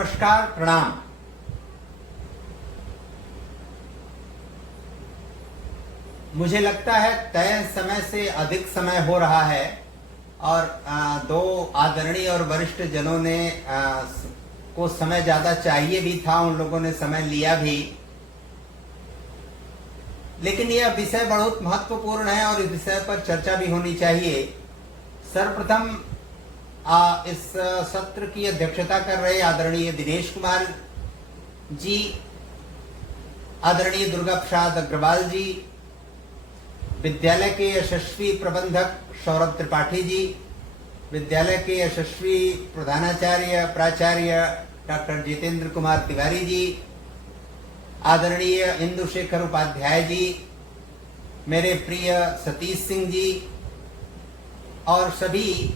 नमस्कार, प्रणाम। मुझे लगता है तय समय से अधिक समय हो रहा है और दो आदरणीय और वरिष्ठ जनों ने को समय ज्यादा चाहिए भी था, उन लोगों ने समय लिया भी, लेकिन यह विषय बहुत महत्वपूर्ण है और इस विषय पर चर्चा भी होनी चाहिए। सर्वप्रथम इस सत्र की अध्यक्षता कर रहे आदरणीय दिनेश कुमार जी, आदरणीय दुर्गा प्रसाद अग्रवाल जी, विद्यालय के यशस्वी प्रबंधक सौरभ त्रिपाठी जी, विद्यालय के यशस्वी प्रधानाचार्य प्राचार्य डॉक्टर जितेंद्र कुमार तिवारी जी, आदरणीय इंदुशेखर उपाध्याय जी, मेरे प्रिय सतीश सिंह जी और सभी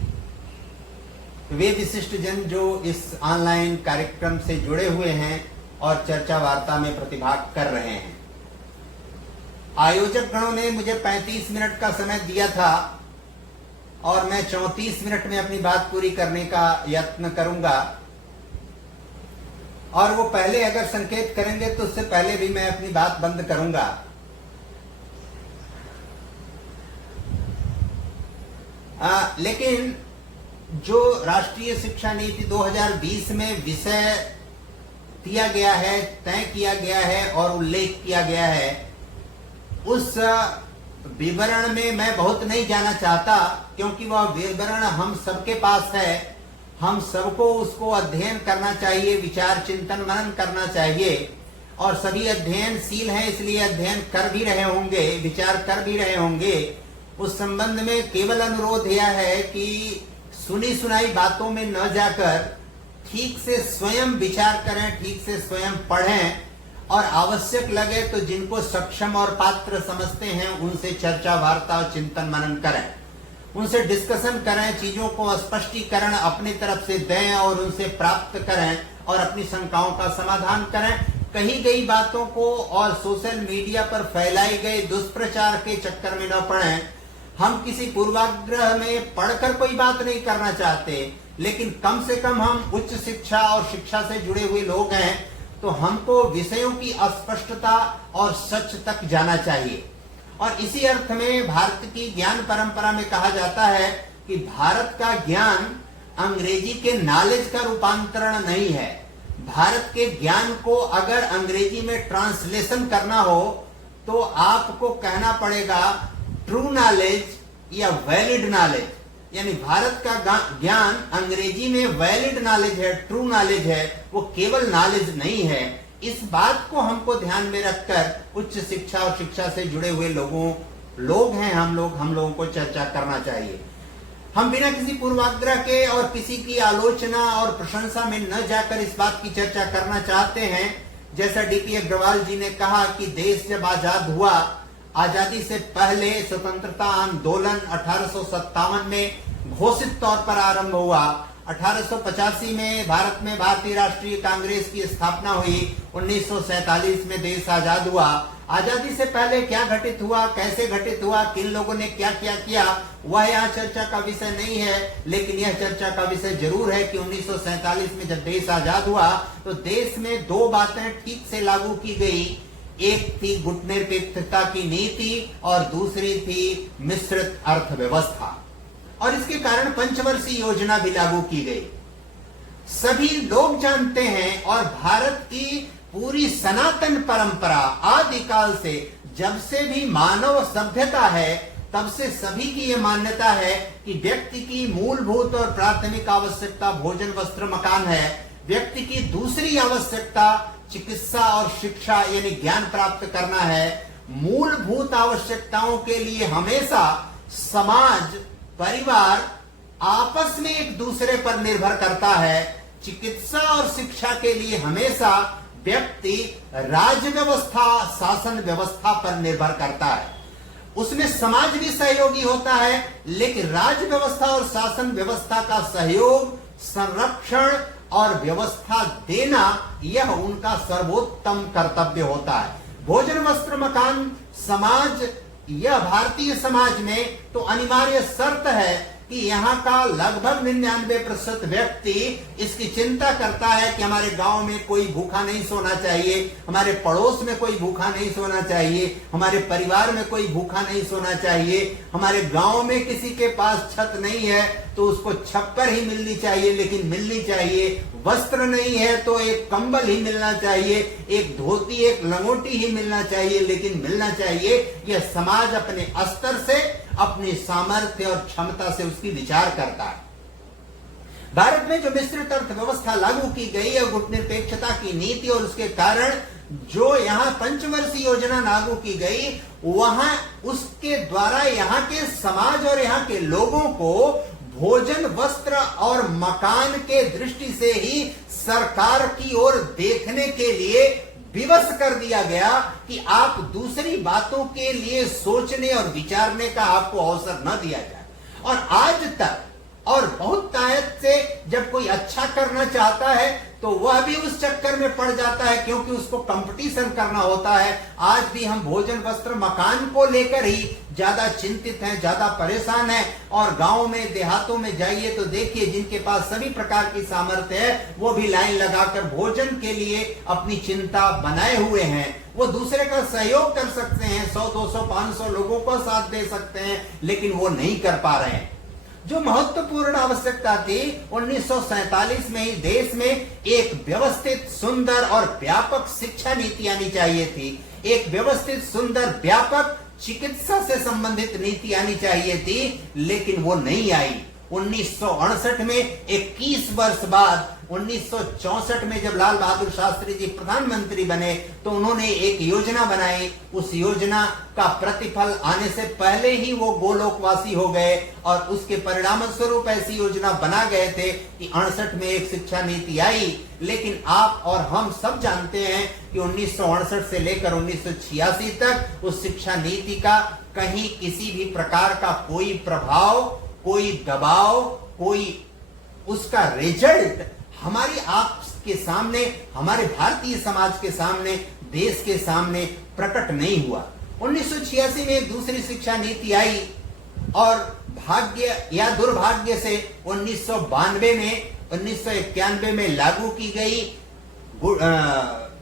वे विशिष्ट जन जो इस ऑनलाइन कार्यक्रम से जुड़े हुए हैं और चर्चा वार्ता में प्रतिभाग कर रहे हैं। आयोजक गणों ने मुझे 35 मिनट का समय दिया था और मैं 34 मिनट में अपनी बात पूरी करने का यत्न करूंगा, और वो पहले अगर संकेत करेंगे तो उससे पहले भी मैं अपनी बात बंद करूंगा। लेकिन जो राष्ट्रीय शिक्षा नीति 2020 में विषय दिया गया है, तय किया गया है और उल्लेख किया गया है, उस विवरण में मैं बहुत नहीं जाना चाहता, क्योंकि वह विवरण हम सबके पास है। हम सबको उसको अध्ययन करना चाहिए, विचार चिंतन मनन करना चाहिए, और सभी अध्ययनशील हैं इसलिए अध्ययन कर भी रहे होंगे, विचार कर भी रहे होंगे। उस संबंध में केवल अनुरोध यह है कि सुनी सुनाई बातों में न जाकर ठीक से स्वयं विचार करें, ठीक से स्वयं पढ़ें, और आवश्यक लगे तो जिनको सक्षम और पात्र समझते हैं उनसे चर्चा वार्ता और चिंतन मनन करें, उनसे डिस्कशन करें, चीजों को स्पष्टीकरण अपनी तरफ से दें और उनसे प्राप्त करें और अपनी शंकाओं का समाधान करें। कही गई बातों को और सोशल मीडिया पर फैलाई गए दुष्प्रचार के चक्कर में न पड़ें। हम किसी पूर्वाग्रह में पढ़कर कोई बात नहीं करना चाहते, लेकिन कम से कम हम उच्च शिक्षा और शिक्षा से जुड़े हुए लोग हैं, तो हमको विषयों की अस्पष्टता और सच तक जाना चाहिए। और इसी अर्थ में भारत की ज्ञान परंपरा में कहा जाता है कि भारत का ज्ञान अंग्रेजी के नॉलेज का रूपांतरण नहीं है। भारत के ज्ञान को अगर अंग्रेजी में ट्रांसलेशन करना हो तो आपको कहना पड़ेगा ट्रू नॉलेज या वैलिड नॉलेज, यानी भारत का ज्ञान अंग्रेजी में वैलिड नॉलेज है, ट्रू नॉलेज है, वो केवल नॉलेज नहीं है। इस बात को हमको ध्यान में रखकर उच्च शिक्षा और शिक्षा से जुड़े हुए लोग हैं हम लोगों को चर्चा करना चाहिए। हम बिना किसी पूर्वाग्रह के और किसी की आलोचना और प्रशंसा में न जाकर इस बात की चर्चा करना चाहते हैं, जैसा डीपी अग्रवाल जी ने कहा कि देश जब आजाद हुआ, आजादी से पहले स्वतंत्रता आंदोलन 1857 में घोषित तौर पर आरंभ हुआ। 1885 में भारत में भारतीय राष्ट्रीय कांग्रेस की स्थापना हुई। 1947 में देश आजाद हुआ। आजादी से पहले क्या घटित हुआ, कैसे घटित हुआ, किन लोगों ने क्या क्या किया, वह यहाँ चर्चा का विषय नहीं है। लेकिन यह चर्चा का विषय जरूर है कि 1947 में जब देश आजाद हुआ तो देश में दो बातें ठीक से लागू की गई। एक थी गुटनिरपेक्षता की नीति और दूसरी थी मिश्रित अर्थव्यवस्था, और इसके कारण पंचवर्षीय योजना भी लागू की गई। सभी लोग जानते हैं, और भारत की पूरी सनातन परंपरा आदिकाल से, जब से भी मानव सभ्यता है तब से सभी की यह मान्यता है कि व्यक्ति की मूलभूत और प्राथमिक आवश्यकता भोजन वस्त्र मकान है। व्यक्ति की दूसरी आवश्यकता चिकित्सा और शिक्षा यानी ज्ञान प्राप्त करना है। मूलभूत आवश्यकताओं के लिए हमेशा समाज, परिवार आपस में एक दूसरे पर निर्भर करता है। चिकित्सा और शिक्षा के लिए हमेशा व्यक्ति राज्य व्यवस्था, शासन व्यवस्था पर निर्भर करता है। उसमें समाज भी सहयोगी होता है, लेकिन राज्य व्यवस्था और शासन व्यवस्था का सहयोग, संरक्षण और व्यवस्था देना यह उनका सर्वोत्तम कर्तव्य होता है। भोजन वस्त्र मकान समाज, यह भारतीय समाज में तो अनिवार्य शर्त है कि यहाँ का लगभग 99% व्यक्ति इसकी चिंता करता है कि हमारे गांव में कोई भूखा नहीं सोना चाहिए, हमारे पड़ोस में कोई भूखा नहीं सोना चाहिए, हमारे परिवार में कोई भूखा नहीं सोना चाहिए, हमारे गांव में किसी के पास छत नहीं है तो उसको छप्पर ही मिलनी चाहिए, लेकिन मिलनी चाहिए, वस्त्र नहीं है तो एक कंबल ही मिलना चाहिए, एक धोती एक लंगोटी ही मिलना चाहिए, लेकिन मिलना चाहिए। यह समाज अपने स्तर से, अपनी सामर्थ्य और क्षमता से उसकी विचार करता है। भारत में जो मिश्रित अर्थव्यवस्था लागू की गई है, गुटनिरपेक्षता की नीति और उसके कारण जो यहाँ पंचवर्षीय योजना लागू की गई, वहां उसके द्वारा यहाँ के समाज और यहाँ के लोगों को भोजन, वस्त्र और मकान के दृष्टि से ही सरकार की ओर देखने के लिए विवश कर दिया गया कि आप दूसरी बातों के लिए सोचने और विचारने का आपको अवसर न दिया जाए। और आज तक और बहुत तायत से जब कोई अच्छा करना चाहता है तो वह भी उस चक्कर में पड़ जाता है, क्योंकि उसको कंपटीशन करना होता है। आज भी हम भोजन, वस्त्र, मकान को लेकर ही ज्यादा चिंतित हैं, ज्यादा परेशान हैं। और गांव में, देहातों में जाइए तो देखिए, जिनके पास सभी प्रकार की सामर्थ्य है वो भी लाइन लगाकर भोजन के लिए अपनी चिंता बनाए हुए हैं। वो दूसरे का सहयोग कर सकते हैं, 100, 200, 500 लोगों को साथ दे सकते हैं, लेकिन वो नहीं कर पा रहे हैं। जो महत्वपूर्ण आवश्यकता थी, 1947 में ही देश में एक व्यवस्थित, सुंदर और व्यापक शिक्षा नीति आनी चाहिए थी। एक व्यवस्थित, सुंदर, व्यापक चिकित्सा से संबंधित नीति आनी चाहिए थी, लेकिन वो नहीं आई। 1968 में 21 वर्ष बाद 1964 में जब लाल बहादुर शास्त्री जी प्रधानमंत्री बने तो उन्होंने एक योजना बनाई। उस योजना का प्रतिफल आने से पहले ही वो गोलोकवासी हो गए और उसके परिणाम स्वरूप ऐसी योजना बना गए थे कि 68 में एक शिक्षा नीति आई। लेकिन आप और हम सब जानते हैं कि 1968 से लेकर 1986 तक उस शिक्षा नीति का कहीं किसी भी प्रकार का कोई प्रभाव, कोई दबाव, कोई उसका रिजल्ट हमारी आपके सामने, हमारे भारतीय समाज के सामने, देश के सामने प्रकट नहीं हुआ। 1986 में एक दूसरी शिक्षा नीति आई और भाग्य या दुर्भाग्य से 1991 में लागू की गई।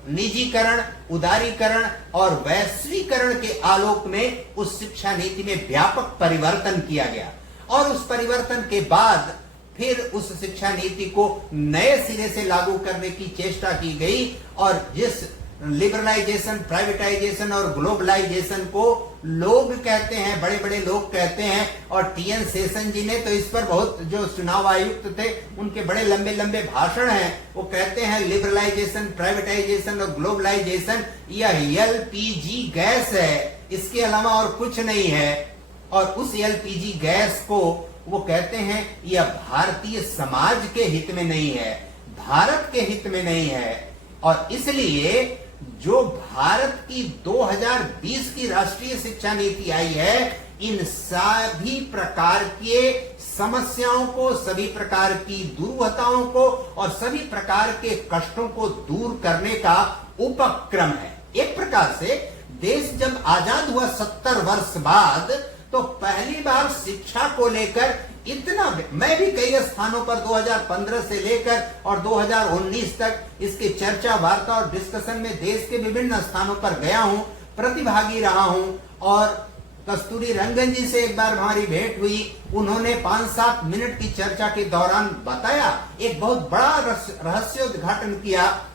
निजीकरण, उदारीकरण और वैश्वीकरण के आलोक में उस शिक्षा नीति में व्यापक परिवर्तन किया गया और उस परिवर्तन के बाद फिर उस शिक्षा नीति को नए सिरे से लागू करने की चेष्टा की गई। और जिस लिबरलाइजेशन, प्राइवेटाइजेशन और ग्लोबलाइजेशन को लोग कहते हैं, बड़े बड़े लोग कहते हैं, और टीएन शेषन जी ने तो इस पर बहुत, जो चुनाव आयुक्त थे उनके बड़े लंबे लंबे भाषण हैं, वो कहते हैं लिबरलाइजेशन, प्राइवेटाइजेशन और ग्लोबलाइजेशन यह एलपीजी गैस है, इसके अलावा और कुछ नहीं है। और उस एलपीजी गैस को वो कहते हैं यह भारतीय समाज के हित में नहीं है, भारत के हित में नहीं है। और इसलिए जो भारत की 2020 की राष्ट्रीय शिक्षा नीति आई है, इन सभी प्रकार के समस्याओं को, सभी प्रकार की दुर्वताओं को और सभी प्रकार के कष्टों को दूर करने का उपक्रम है। एक प्रकार से देश जब आजाद हुआ 70 वर्ष बाद, तो पहली बार शिक्षा को लेकर इतना, मैं भी कई स्थानों पर 2015 से लेकर और 2019 तक इसके चर्चा, वार्ता और डिस्कशन में देश के विभिन्न स्थानों पर गया हूं, प्रतिभागी रहा हूं। और कस्तूरी रंगन जी से एक बार हमारी भेंट हुई, उन्होंने 5-7 मिनट की चर्चा के दौरान बताया, एक बहुत बड़ा रहस्योद्घाटन किया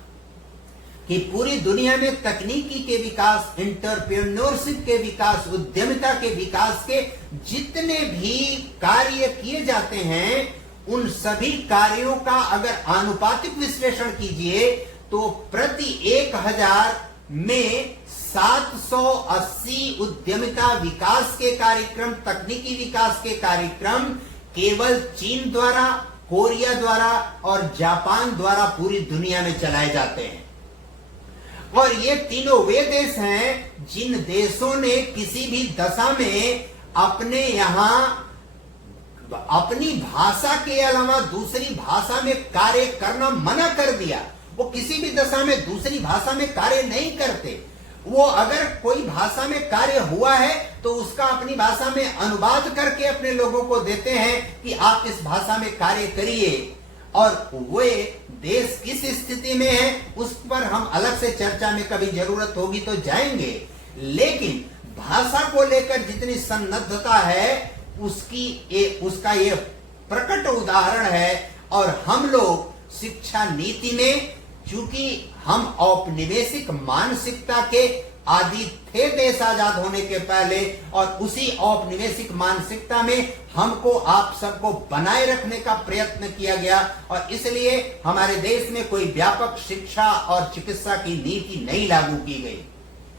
कि पूरी दुनिया में तकनीकी के विकास, एंटरप्रेन्योरशिप के विकास, उद्यमिता के विकास के जितने भी कार्य किए जाते हैं, उन सभी कार्यों का अगर आनुपातिक विश्लेषण कीजिए तो प्रति 1000 में 780 उद्यमिता विकास के कार्यक्रम, तकनीकी विकास के कार्यक्रम केवल चीन द्वारा, कोरिया द्वारा और जापान द्वारा पूरी दुनिया में चलाए जाते हैं। और ये तीनों वे देश हैं जिन देशों ने किसी भी दशा में अपने यहां अपनी भाषा के अलावा दूसरी भाषा में कार्य करना मना कर दिया। वो किसी भी दशा में दूसरी भाषा में कार्य नहीं करते। वो अगर कोई भाषा में कार्य हुआ है तो उसका अपनी भाषा में अनुवाद करके अपने लोगों को देते हैं कि आप इस भाषा में कार्य करिए। और वे देश किस स्थिति में है उस पर हम अलग से चर्चा में कभी जरूरत होगी तो जाएंगे, लेकिन भाषा को लेकर जितनी सन्नद्धता है उसका ये प्रकट उदाहरण है। और हम लोग शिक्षा नीति में, चूंकि हम औपनिवेशिक मानसिकता के आदि थे देश आजाद होने के पहले, और उसी औपनिवेशिक मानसिकता में हमको आप सबको बनाए रखने का प्रयत्न किया गया, और इसलिए हमारे देश में कोई व्यापक शिक्षा और चिकित्सा की नीति नहीं लागू की गई।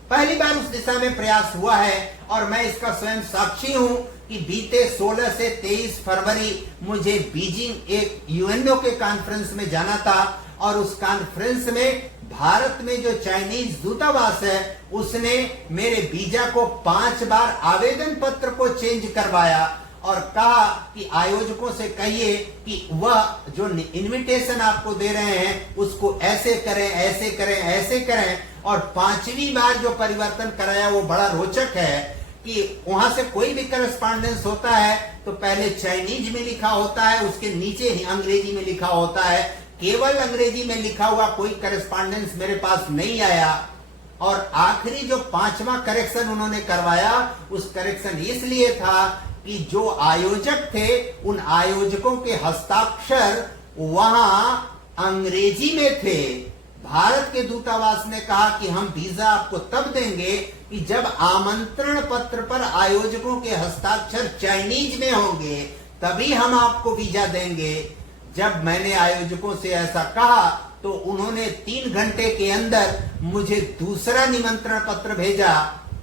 पहली बार उस दिशा में प्रयास हुआ है, और मैं इसका स्वयं साक्षी हूं कि बीते 16 से 23 फरवरी मुझे बीजिंग एक यूएनओ के कॉन्फ्रेंस में जाना था, और उस कॉन्फ्रेंस में भारत में जो चाइनीज दूतावास है उसने मेरे वीजा को 5 बार आवेदन पत्र को चेंज करवाया, और कहा कि आयोजकों से कहिए कि वह जो इनविटेशन आपको दे रहे हैं उसको ऐसे करें, ऐसे करें, ऐसे करें। और 5वीं बार जो परिवर्तन कराया वो बड़ा रोचक है कि वहां से कोई भी करस्पॉन्डेंस होता है तो पहले चाइनीज में लिखा होता है, उसके नीचे ही अंग्रेजी में लिखा होता है। केवल अंग्रेजी में लिखा हुआ कोई करस्पॉन्डेंस मेरे पास नहीं आया। और आखिरी जो 5वां करेक्शन उन्होंने करवाया, उस करेक्शन इसलिए था कि जो आयोजक थे उन आयोजकों के हस्ताक्षर वहां अंग्रेजी में थे। भारत के दूतावास ने कहा कि हम वीजा आपको तब देंगे कि जब आमंत्रण पत्र पर आयोजकों के हस्ताक्षर चाइनीज में होंगे, तभी हम आपको वीजा देंगे। जब मैंने आयोजकों से ऐसा कहा तो उन्होंने 3 घंटे के अंदर मुझे दूसरा निमंत्रण पत्र भेजा।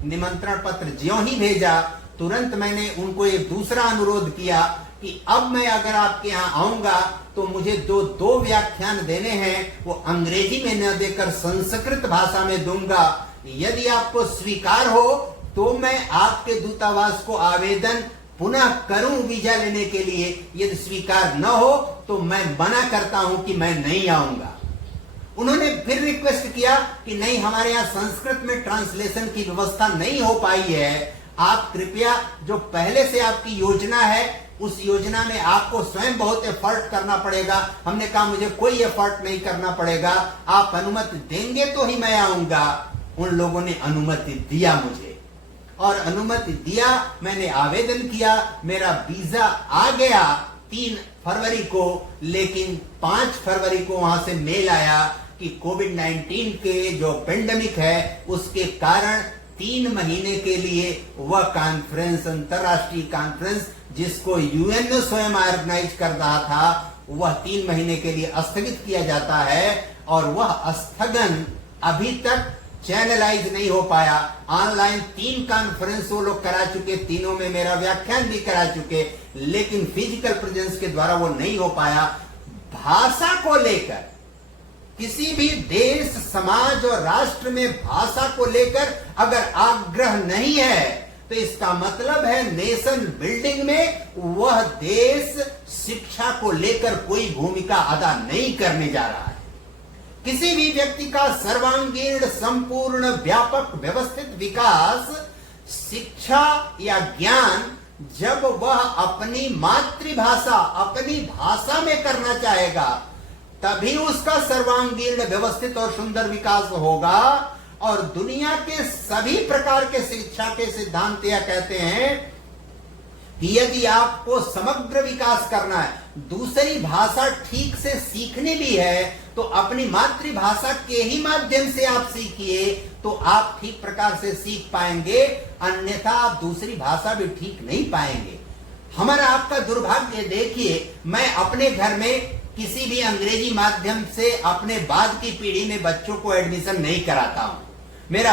निमंत्रण पत्र ज्यों ही भेजा, तुरंत मैंने उनको एक दूसरा अनुरोध किया कि अब मैं अगर आपके यहाँ आऊंगा तो मुझे दो व्याख्यान देने हैं, वो अंग्रेजी में न देकर संस्कृत भाषा में दूंगा। यदि आपको स्वीकार हो तो मैं आपके दूतावास को आवेदन पुनः करूं वीजा लेने के लिए, यदि स्वीकार न हो तो मैं मना करता हूं कि मैं नहीं आऊंगा। उन्होंने फिर रिक्वेस्ट किया कि नहीं, हमारे यहाँ संस्कृत में ट्रांसलेशन की व्यवस्था नहीं हो पाई है, आप कृपया जो पहले से आपकी योजना है उस योजना में आपको स्वयं बहुत एफर्ट करना पड़ेगा। हमने कहा मुझे कोई एफर्ट नहीं करना पड़ेगा, आप अनुमति देंगे तो ही मैं आऊंगा। उन लोगों ने अनुमति दिया मुझे, और अनुमति दिया, मैंने आवेदन किया, मेरा वीजा आ गया 3 फरवरी को। लेकिन 5 फरवरी को वहां से मेल आया कि कोविड-19 के जो पेंडेमिक है उसके कारण 3 महीने के लिए वह कॉन्फ्रेंस, अंतरराष्ट्रीय कॉन्फ्रेंस जिसको यूएनओ स्वयं ऑर्गेनाइज कर रहा था, वह 3 महीने के लिए स्थगित किया जाता है। और वह स्थगन अभी तक चैनलाइज नहीं हो पाया। ऑनलाइन 3 कॉन्फ्रेंस वो लोग करा चुके, तीनों में मेरा व्याख्यान भी करा चुके, लेकिन फिजिकल प्रेजेंस के द्वारा वो नहीं हो पाया। भाषा को लेकर किसी भी देश, समाज और राष्ट्र में भाषा को लेकर अगर आग्रह नहीं है तो इसका मतलब है नेशन बिल्डिंग में वह देश शिक्षा को लेकर कोई भूमिका अदा नहीं करने जा रहा है। किसी भी व्यक्ति का सर्वांगीण, संपूर्ण, व्यापक, व्यवस्थित विकास शिक्षा या ज्ञान जब वह अपनी मातृभाषा, अपनी भाषा में करना चाहेगा, तभी उसका सर्वांगीण, व्यवस्थित और सुंदर विकास होगा। और दुनिया के सभी प्रकार के शिक्षा के सिद्धांत यह कहते हैं कि यदि आपको समग्र विकास करना है, दूसरी भाषा ठीक से सीखनी भी है, तो अपनी मातृभाषा के ही माध्यम से आप सीखिए, तो आप ठीक प्रकार से सीख पाएंगे, अन्यथा आप दूसरी भाषा भी ठीक नहीं पाएंगे। हमारा आपका दुर्भाग्य देखिए, मैं अपने घर में किसी भी अंग्रेजी माध्यम से अपने बाद की पीढ़ी में बच्चों को एडमिशन नहीं कराता हूं। मेरा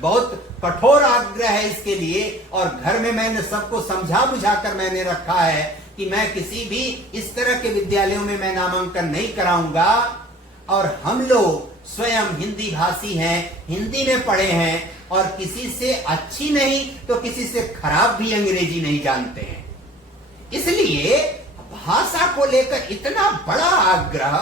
बहुत कठोर आग्रह है इसके लिए, और घर में मैंने सबको समझा बुझाकर मैंने रखा है कि मैं किसी भी इस तरह के विद्यालयों में मैं नामांकन नहीं कराऊंगा। और हम लोग स्वयं हिंदी भाषी हैं, हिंदी में पढ़े हैं, और किसी से अच्छी नहीं तो किसी से खराब भी अंग्रेजी नहीं जानते हैं। इसलिए भाषा को लेकर इतना बड़ा आग्रह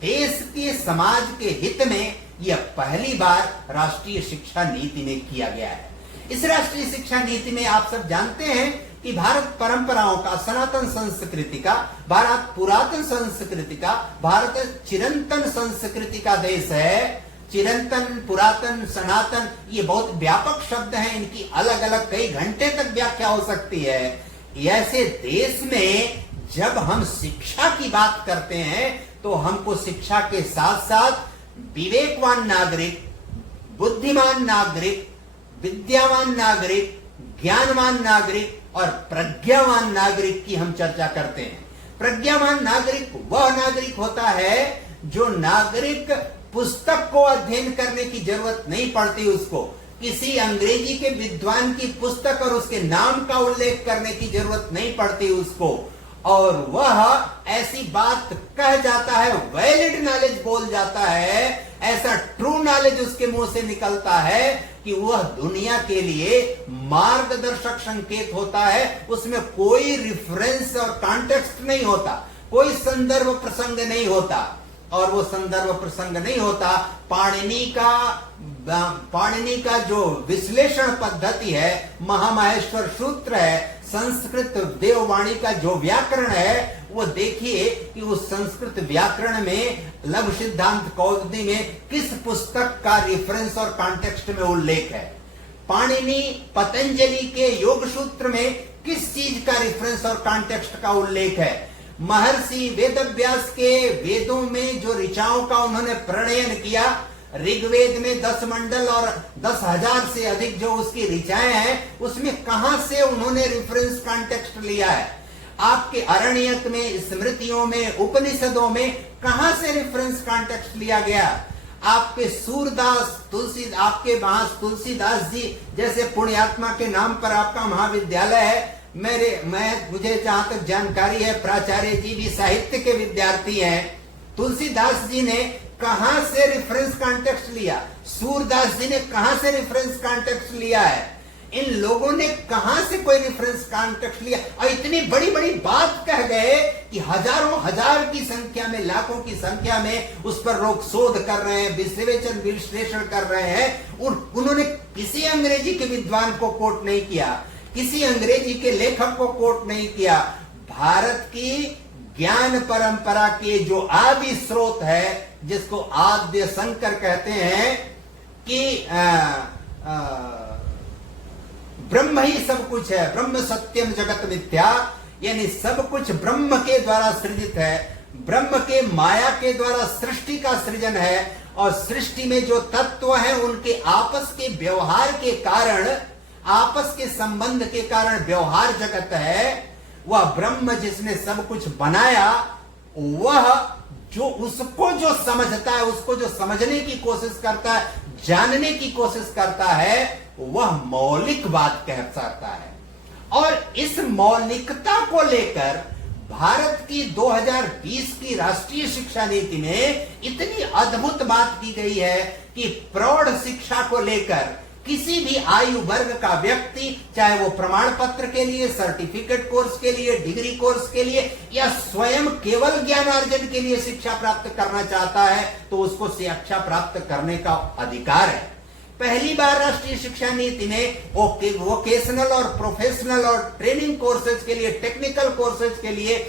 देश के समाज के हित में यह पहली बार राष्ट्रीय शिक्षा नीति में किया गया है। इस राष्ट्रीय शिक्षा नीति में आप सब जानते हैं कि भारत परंपराओं का, सनातन संस्कृति का, भारत पुरातन संस्कृति का, भारत चिरंतन संस्कृति का देश है। चिरंतन, पुरातन, सनातन, ये बहुत व्यापक शब्द हैं, इनकी अलग अलग कई घंटे तक व्याख्या हो सकती है। ऐसे देश में जब हम शिक्षा की बात करते हैं तो हमको शिक्षा के साथ साथ विवेकवान नागरिक, बुद्धिमान नागरिक, विद्यावान नागरिक, ज्ञानवान नागरिक और प्रज्ञावान नागरिक की हम चर्चा करते हैं। प्रज्ञावान नागरिक वह नागरिक होता है जो नागरिक पुस्तक को अध्ययन करने की जरूरत नहीं पड़ती, उसको किसी अंग्रेजी के विद्वान की पुस्तक और उसके नाम का उल्लेख करने की जरूरत नहीं पड़ती उसको, और वह ऐसी बात कह जाता है, वैलिड नॉलेज बोल जाता है, ऐसा ट्रू नॉलेज उसके मुंह से निकलता है कि वह दुनिया के लिए मार्गदर्शक संकेत होता है। उसमें कोई रिफरेंस और कॉन्टेक्स्ट नहीं होता, कोई संदर्भ प्रसंग नहीं होता, और वो संदर्भ प्रसंग नहीं होता। पाणिनि का जो विश्लेषण पद्धति है, महामाहेश्वर सूत्र है, संस्कृत देववाणी का जो व्याकरण है, वो देखिए कि उस संस्कृत व्याकरण में लघु सिद्धांत कौमुदी में किस पुस्तक का रेफरेंस और कॉन्टेक्स्ट में उल्लेख है। पाणिनि पतंजलि के योग सूत्र में किस चीज का रेफरेंस और कॉन्टेक्स्ट का उल्लेख है। महर्षि वेदव्यास के वेदों में जो ऋचाओं का उन्होंने प्रणयन किया, ऋग्वेद में 10 मंडल और 10,000 से अधिक जो उसकी ऋचाएं हैं, उसमें कहां से उन्होंने रेफरेंस कॉन्टेक्स्ट लिया है। आपके अरण्यक में, स्मृतियों में, उपनिषदों में कहां से रेफरेंस कॉन्टेक्स्ट लिया गया। आपके सूरदास, आपके तुलसीदास जी जैसे पुण्यात्मा के नाम पर आपका महाविद्यालय है। मुझे जहां तक जानकारी है, प्राचार्य जी भी साहित्य के विद्यार्थी हैं। तुलसीदास जी ने कहां से रेफरेंस कॉन्टेक्स्ट लिया, सूरदास जी ने कहां से रेफरेंस कॉन्टेक्स्ट लिया है, इन लोगों ने कहां से कोई रेफरेंस कॉन्टेक्स्ट लिया, और इतनी बड़ी बड़ी बात कह गए कि हजारों हजार की संख्या में, लाखों की संख्या में उस पर लोग शोध कर रहे हैं, विश्लेषण कर रहे हैं। और उन्होंने किसी अंग्रेजी के विद्वान को कोट नहीं किया, किसी अंग्रेजी के लेखक को कोट नहीं किया। भारत की ज्ञान परंपरा के जो आदि स्रोत है, जिसको आद्य शंकर कहते हैं कि ब्रह्म ही सब कुछ है, ब्रह्म सत्यम जगत मिथ्या, यानी सब कुछ ब्रह्म के द्वारा सृजित है, ब्रह्म के माया के द्वारा सृष्टि का सृजन है, और सृष्टि में जो तत्व हैं उनके आपस के व्यवहार के कारण, आपस के संबंध के कारण व्यवहार जगत है। वह ब्रह्म जिसने सब कुछ बनाया, वह जो उसको जो समझता है, उसको जो समझने की कोशिश करता है, जानने की कोशिश करता है, वह मौलिक बात कह सकता है। और इस मौलिकता को लेकर भारत की 2020 की राष्ट्रीय शिक्षा नीति में इतनी अद्भुत बात की गई है कि प्रौढ़ शिक्षा को लेकर किसी भी आयु वर्ग का व्यक्ति, चाहे वो प्रमाण पत्र के लिए, सर्टिफिकेट कोर्स के लिए, डिग्री कोर्स के लिए, या स्वयं केवल ज्ञानार्जन के लिए शिक्षा प्राप्त करना चाहता है, तो उसको शिक्षा प्राप्त करने का अधिकार है। पहली बार राष्ट्रीय शिक्षा नीति में वोकेशनल और प्रोफेशनल और ट्रेनिंग कोर्सेज के लिए, टेक्निकल कोर्सेज के लिए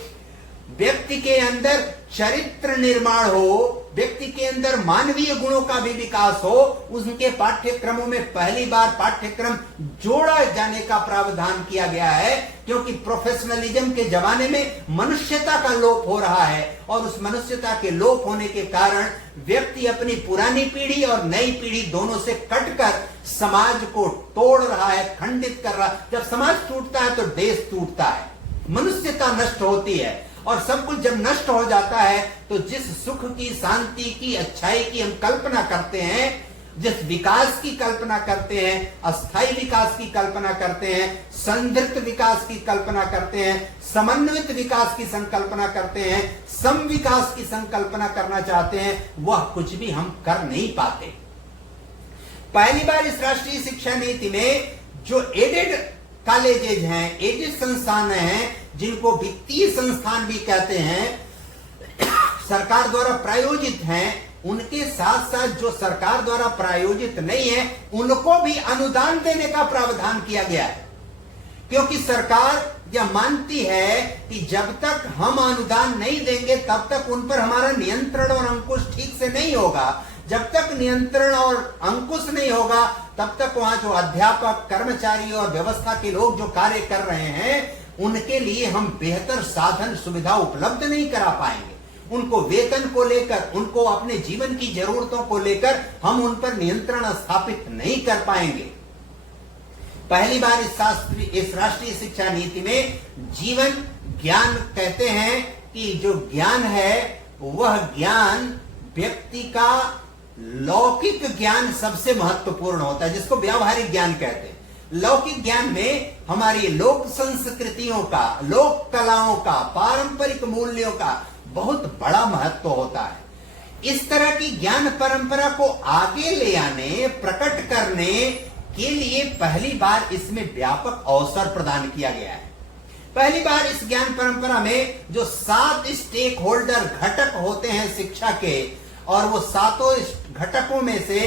व्यक्ति के अंदर चरित्र निर्माण हो, व्यक्ति के अंदर मानवीय गुणों का भी विकास हो, उनके पाठ्यक्रमों में पहली बार पाठ्यक्रम जोड़ा जाने का प्रावधान किया गया है। क्योंकि प्रोफेशनलिज्म के जमाने में मनुष्यता का लोप हो रहा है, और उस मनुष्यता के लोप होने के कारण व्यक्ति अपनी पुरानी पीढ़ी और नई पीढ़ी दोनों से कटकर समाज को तोड़ रहा है, खंडित कर रहा है। जब समाज टूटता है तो देश टूटता है, मनुष्यता नष्ट होती है, और सब कुछ जब नष्ट हो जाता है तो जिस सुख की, शांति की, अच्छाई की हम कल्पना करते हैं, जिस विकास की कल्पना करते हैं, अस्थायी विकास की कल्पना करते हैं, संतृप्त विकास की कल्पना करते हैं, समन्वित विकास की संकल्पना करते हैं, सम विकास की संकल्पना करना चाहते हैं, वह कुछ भी हम कर नहीं पाते। पहली बार इस राष्ट्रीय शिक्षा नीति में जो एडेड कॉलेजेज हैं, एडेड संस्थान हैं, जिनको वित्तीय संस्थान भी कहते हैं, सरकार द्वारा प्रायोजित हैं, उनके साथ साथ जो सरकार द्वारा प्रायोजित नहीं है उनको भी अनुदान देने का प्रावधान किया गया है, क्योंकि सरकार यह मानती है कि जब तक हम अनुदान नहीं देंगे तब तक उन पर हमारा नियंत्रण और अंकुश ठीक से नहीं होगा। जब तक नियंत्रण और अंकुश नहीं होगा तब तक वहां जो अध्यापक, कर्मचारी और व्यवस्था के लोग जो कार्य कर रहे हैं उनके लिए हम बेहतर साधन सुविधा उपलब्ध नहीं करा पाएंगे। उनको वेतन को लेकर, उनको अपने जीवन की जरूरतों को लेकर हम उन पर नियंत्रण स्थापित नहीं कर पाएंगे। पहली बार इस राष्ट्रीय शिक्षा नीति में जीवन ज्ञान कहते हैं कि जो ज्ञान है वह ज्ञान व्यक्ति का लौकिक ज्ञान सबसे महत्वपूर्ण होता है, जिसको व्यावहारिक ज्ञान कहते हैं। लौकिक ज्ञान में हमारी लोक संस्कृतियों का, लोक कलाओं का, पारंपरिक मूल्यों का बहुत बड़ा महत्व होता है। इस तरह की ज्ञान परंपरा को आगे ले आने, प्रकट करने के लिए पहली बार इसमें व्यापक अवसर प्रदान किया गया है। पहली बार इस ज्ञान परंपरा में जो 7 स्टेक होल्डर घटक होते हैं शिक्षा के, और वो 7 घटकों में से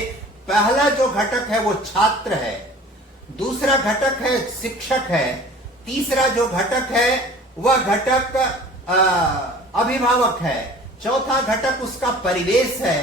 पहला जो घटक है वो छात्र है, दूसरा घटक है शिक्षक है, तीसरा जो घटक है वह घटक अभिभावक है, चौथा घटक उसका परिवेश है,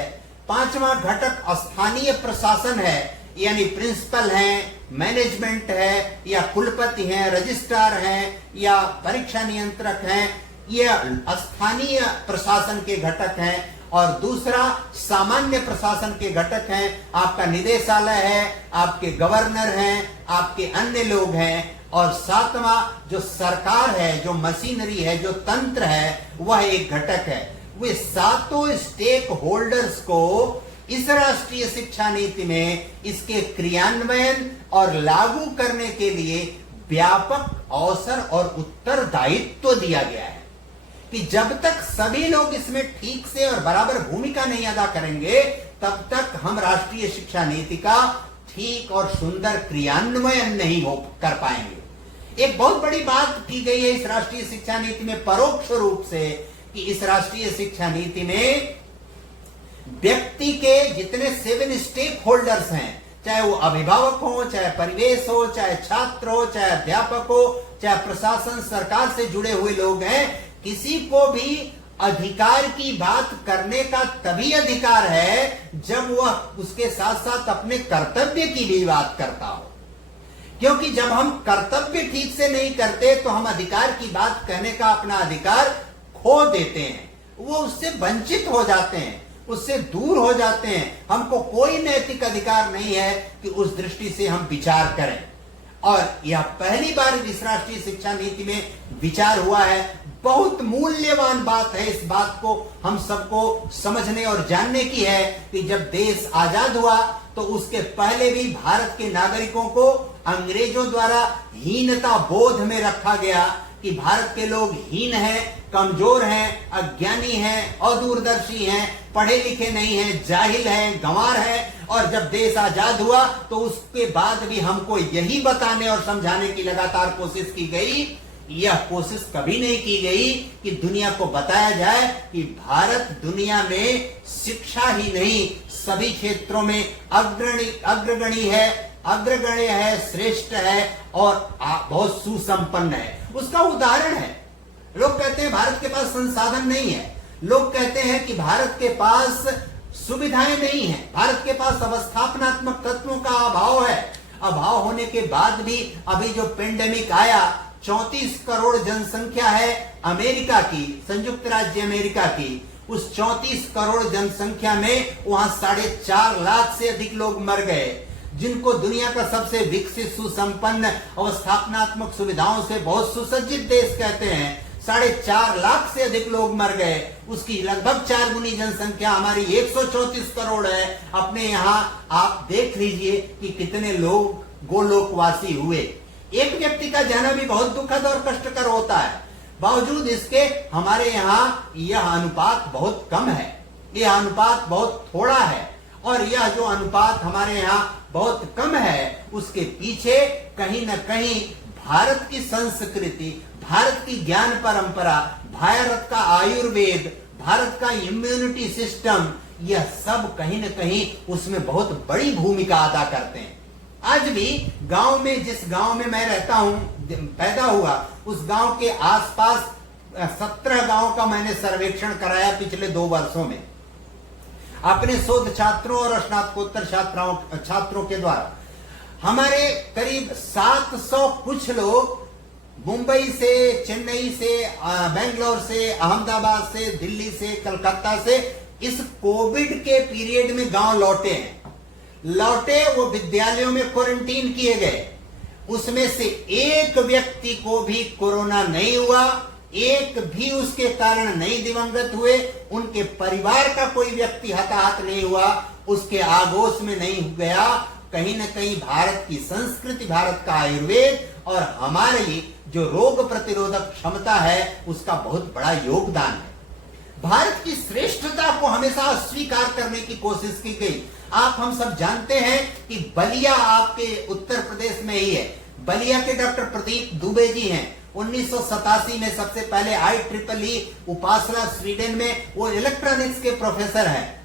पांचवा घटक स्थानीय प्रशासन है, यानी प्रिंसिपल हैं, मैनेजमेंट है, या कुलपति हैं, रजिस्ट्रार हैं, या परीक्षा नियंत्रक हैं, यह स्थानीय प्रशासन के घटक हैं। और दूसरा सामान्य प्रशासन के घटक हैं, आपका निदेशालय है, आपके गवर्नर हैं, आपके अन्य लोग हैं। और सातवां जो सरकार है, जो मशीनरी है, जो तंत्र है, वह एक घटक है। वे 7 स्टेक होल्डर्स को इस राष्ट्रीय शिक्षा नीति में इसके क्रियान्वयन और लागू करने के लिए व्यापक अवसर और उत्तरदायित्व दिया गया है कि जब तक सभी लोग इसमें ठीक से और बराबर भूमिका नहीं अदा करेंगे तब तक हम राष्ट्रीय शिक्षा नीति का ठीक और सुंदर क्रियान्वयन नहीं कर पाएंगे। एक बहुत बड़ी बात की गई है इस राष्ट्रीय शिक्षा नीति में परोक्ष रूप से कि इस राष्ट्रीय शिक्षा नीति में व्यक्ति के जितने 7 स्टेक होल्डर्स हैं, चाहे वो अभिभावक हो, चाहे परिवेश हो, चाहे छात्र हो, चाहे अध्यापक हो, चाहे प्रशासन, सरकार से जुड़े हुए लोग हैं, किसी को भी अधिकार की बात करने का तभी अधिकार है जब वह उसके साथ साथ अपने कर्तव्य की भी बात करता हो। क्योंकि जब हम कर्तव्य ठीक से नहीं करते तो हम अधिकार की बात कहने का अपना अधिकार खो देते हैं, वो उससे वंचित हो जाते हैं, उससे दूर हो जाते हैं। हमको कोई नैतिक अधिकार नहीं है कि उस दृष्टि से हम विचार करें। और यह पहली बार इस राष्ट्रीय शिक्षा नीति में विचार हुआ है। बहुत मूल्यवान बात है, इस बात को हम सबको समझने और जानने की है कि जब देश आजाद हुआ तो उसके पहले भी भारत के नागरिकों को अंग्रेजों द्वारा हीनता बोध में रखा गया कि भारत के लोग हीन हैं, कमजोर हैं, अज्ञानी हैं, अदूरदर्शी हैं, पढ़े लिखे नहीं हैं, जाहिल हैं, गंवार हैं। और जब देश आजाद हुआ तो उसके बाद भी हमको यही बताने और समझाने की लगातार कोशिश की गई। यह कोशिश कभी नहीं की गई कि दुनिया को बताया जाए कि भारत दुनिया में शिक्षा ही नहीं सभी क्षेत्रों में अग्रगण्य है, श्रेष्ठ है और बहुत सुसंपन्न है। उसका उदाहरण है, लोग कहते हैं भारत के पास संसाधन नहीं है, लोग कहते हैं कि भारत के पास सुविधाएं नहीं है, भारत के पास अवस्थापनात्मक तत्वों का अभाव है। अभाव होने के बाद भी अभी जो पेंडेमिक आया, 34 करोड़ जनसंख्या है अमेरिका की, संयुक्त राज्य अमेरिका की, उस 34 करोड़ जनसंख्या में वहां 4.5 लाख से अधिक लोग मर गए, जिनको दुनिया का सबसे विकसित, सुसंपन्न, अवस्थापनात्मक सुविधाओं से बहुत सुसज्जित देश कहते हैं। 4.5 लाख से अधिक लोग मर गए। उसकी लगभग 4 गुनी जनसंख्या हमारी 134 करोड़ है। अपने यहाँ आप देख लीजिए कि कितने लोग गोलोकवासी हुए। एक व्यक्ति का जाना भी बहुत दुखद और कष्टकर होता है, बावजूद इसके हमारे यहाँ यह अनुपात बहुत कम है, यह अनुपात बहुत थोड़ा है। और यह जो अनुपात हमारे यहाँ बहुत कम है, उसके पीछे कहीं न कहीं भारत की संस्कृति, भारत की ज्ञान परंपरा, भारत का आयुर्वेद, भारत का इम्यूनिटी सिस्टम, यह सब कहीं न कहीं उसमें बहुत बड़ी भूमिका अदा करते हैं। आज भी गांव में, जिस गांव में मैं रहता हूं, पैदा हुआ, उस गांव के आसपास 17 गांव का मैंने सर्वेक्षण कराया पिछले 2 वर्षों में अपने शोध छात्रों और स्नातकोत्तर छात्रों के द्वारा। हमारे करीब 700 कुछ लोग मुंबई से, चेन्नई से, बेंगलोर से, अहमदाबाद से, दिल्ली से, कलकत्ता से इस कोविड के पीरियड में गांव लौटे, वो विद्यालयों में क्वारंटीन किए गए। उसमें से एक व्यक्ति को भी कोरोना नहीं हुआ, एक भी उसके कारण नहीं दिवंगत हुए, उनके परिवार का कोई व्यक्ति हताहत नहीं हुआ, उसके आगोश में नहीं गया। कहीं ना कहीं भारत की संस्कृति, भारत का आयुर्वेद और हमारी जो रोग प्रतिरोधक क्षमता है उसका बहुत बड़ा योगदान है। भारत की श्रेष्ठता को हमेशा अस्वीकार करने की कोशिश की गई। हम सब जानते हैं कि बलिया आपके उत्तर प्रदेश में ही है। बलिया के डॉक्टर प्रदीप दुबे जी हैं। 1987 में सबसे पहले IEEE उपासना स्वीडन में वो इलेक्ट्रॉनिक्स के प्रोफेसर हैं।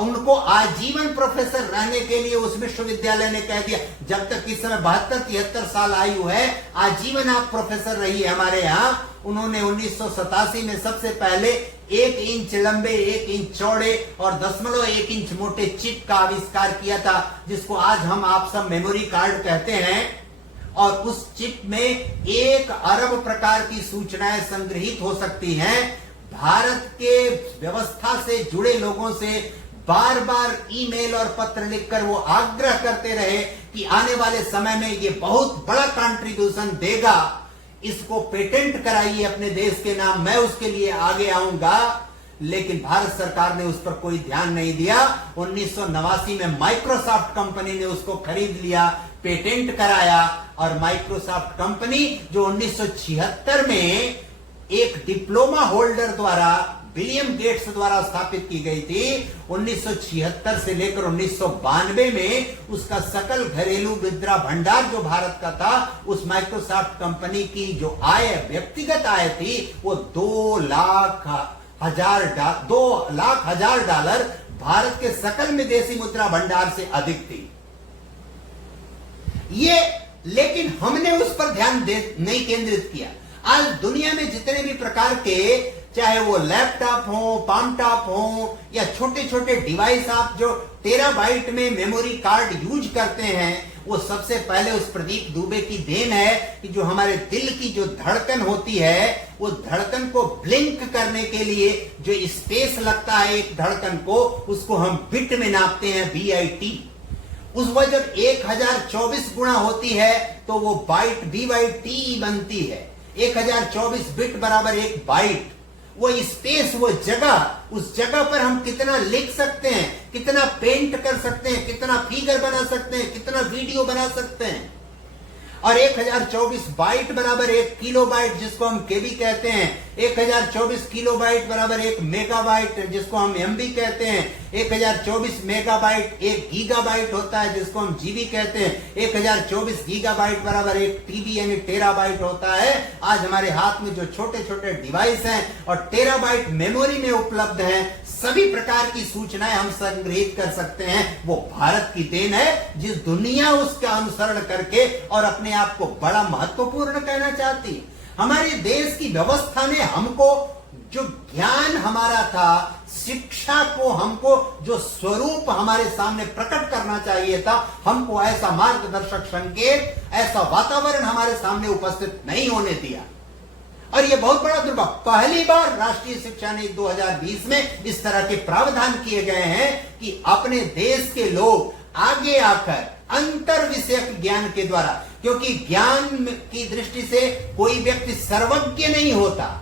उनको आजीवन प्रोफेसर रहने के लिए उस विश्वविद्यालय ने कह दिया, जब तक इस समय 72-73 साल आयु है, आजीवन आप प्रोफेसर रहिए हमारे यहाँ। उन्होंने 1987 में सबसे पहले 1 इंच लंबे, 1 इंच चौड़े और 0.1 इंच मोटे चिप का आविष्कार किया था, जिसको आज हम आप सब मेमोरी कार्ड कहते हैं। और उस चिप में 1 अरब प्रकार की सूचनाएं संग्रहित हो सकती हैं। भारत के व्यवस्था से जुड़े लोगों से बार बार ईमेल और पत्र लिखकर वो आग्रह करते रहे कि आने वाले समय में ये बहुत बड़ा कंट्रीब्यूशन देगा, इसको पेटेंट कराइए अपने देश के नाम, मैं उसके लिए आगे आऊंगा। लेकिन भारत सरकार ने उस पर कोई ध्यान नहीं दिया। 1989 में माइक्रोसॉफ्ट कंपनी ने उसको खरीद लिया, पेटेंट कराया, और माइक्रोसॉफ्ट कंपनी जो 1976 में एक डिप्लोमा होल्डर द्वारा, विलियम गेट्स द्वारा स्थापित की गई थी, 1976 से लेकर 1992 में उसका सकल घरेलू मुद्रा भंडार जो भारत का था, उस माइक्रोसॉफ्ट कंपनी की जो आय, व्यक्तिगत आय थी, वो 2 लाख हजार डॉलर भारत के सकल विदेशी मुद्रा भंडार से अधिक थी। ये लेकिन हमने उस पर ध्यान नहीं केंद्रित किया। आज दुनिया में जितने भी प्रकार के, चाहे वो लैपटॉप हो, पामटॉप हो, या छोटे छोटे डिवाइस आप जो टेराबाइट में मेमोरी कार्ड यूज करते हैं, वो सबसे पहले उस प्रदीप दुबे की देन है कि जो हमारे दिल की जो धड़कन होती है, वो धड़कन को ब्लिंक करने के लिए जो स्पेस लगता है एक धड़कन को, उसको हम बिट में नापते हैं, BIT। उस वजह जब 1024 गुणा होती है तो वो बाइट BYT बनती है। 1024 बिट बराबर 1 बाइट। वो स्पेस, वो जगह, उस जगह पर हम कितना लिख सकते हैं, कितना पेंट कर सकते हैं, कितना फिगर बना सकते हैं, कितना वीडियो बना सकते हैं। और 1024 बाइट बराबर 1 किलोबाइट, जिसको हम KB कहते हैं। 1024 किलोबाइट बराबर 1 मेगाबाइट, जिसको हम MB कहते हैं। 1024 मेगाबाइट 1 गीगाबाइट होता है, जिसको हम GB कहते हैं। 1024 गीगाबाइट बराबर 1 TB यानी टेराबाइट होता है। आज हमारे हाथ में जो छोटे छोटे डिवाइस हैं और टेराबाइट मेमोरी में उपलब्ध हैं, सभी प्रकार की सूचनाएं हम संग्रहित कर सकते हैं, वो भारत की देन है, जिस दुनिया उसका अनुसरण करके और अपने आप को बड़ा महत्वपूर्ण कहना चाहती है। हमारे देश की व्यवस्था ने हमको जो ज्ञान हमारा था, शिक्षा को हमको जो स्वरूप हमारे सामने प्रकट करना चाहिए था, हमको ऐसा मार्गदर्शक संकेत, ऐसा वातावरण हमारे सामने उपस्थित नहीं होने दिया। और यह बहुत बड़ा दुर्भाग्य, पहली बार राष्ट्रीय शिक्षा नीति 2020 में इस तरह के प्रावधान किए गए हैं कि अपने देश के लोग आगे आकर अंतर विषयक ज्ञान के द्वारा, क्योंकि ज्ञान की दृष्टि से कोई व्यक्ति सर्वज्ञ नहीं होता,